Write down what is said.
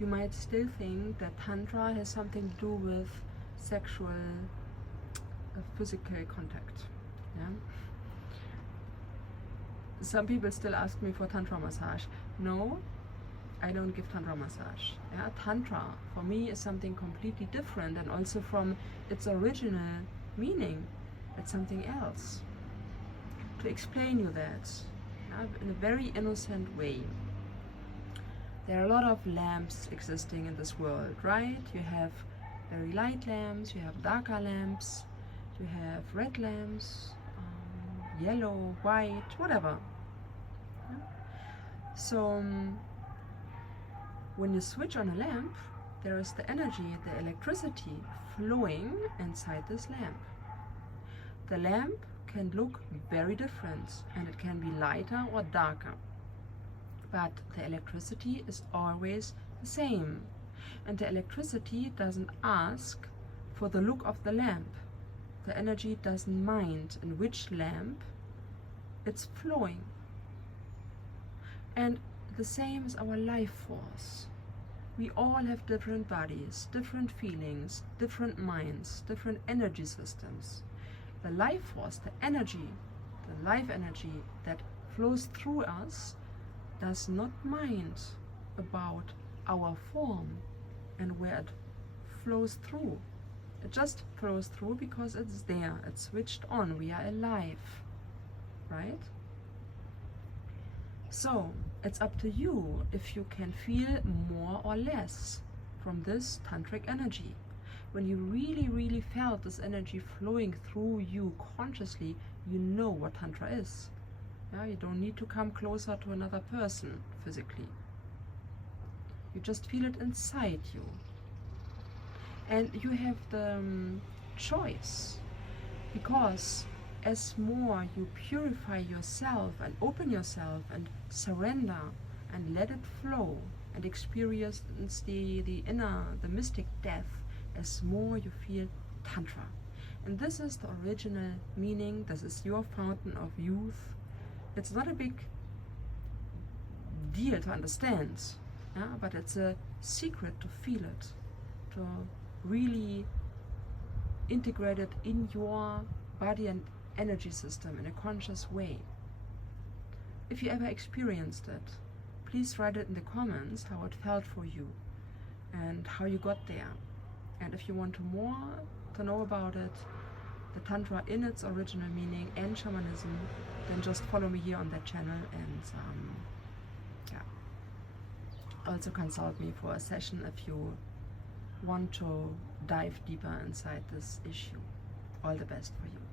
you might still think that Tantra has something to do with sexual, physical contact. Yeah? Some people still ask me for Tantra massage. No, I don't give Tantra massage. Yeah? Tantra for me is something completely different, and also from its original meaning, it's something else. To explain you that, yeah, in a very innocent way. There are a lot of lamps existing in this world, right? You have very light lamps, you have darker lamps, you have red lamps, yellow, white, whatever. Yeah? So when you switch on a lamp, there is the energy, the electricity flowing inside this lamp. The lamp can look very different, and it can be lighter or darker. But the electricity is always the same. And the electricity doesn't ask for the look of the lamp. The energy doesn't mind in which lamp it's flowing. And the same is our life force. We all have different bodies, different feelings, different minds, different energy systems. The life force, the energy, the life energy that flows through us does not mind about our form and where it flows through. It just flows through because it's there, it's switched on, we are alive, right? So it's up to you if you can feel more or less from this tantric energy. When you really felt this energy flowing through you consciously, you know what Tantra is. Yeah, you don't need to come closer to another person physically. You just feel it inside you. And you have the choice, because as more you purify yourself and open yourself and surrender and let it flow and experience the inner, the mystic depth, as more you feel Tantra. And this is the original meaning. This is your fountain of youth. It's not a big deal to understand, yeah? But it's a secret to feel it, to really integrate it in your body and energy system in a conscious way. If you ever experienced it, please write it in the comments how it felt for you and how you got there. And if you want to know about it, the Tantra in its original meaning and shamanism, then just follow me here on that channel, and also consult me for a session if you want to dive deeper inside this issue. All the best for you.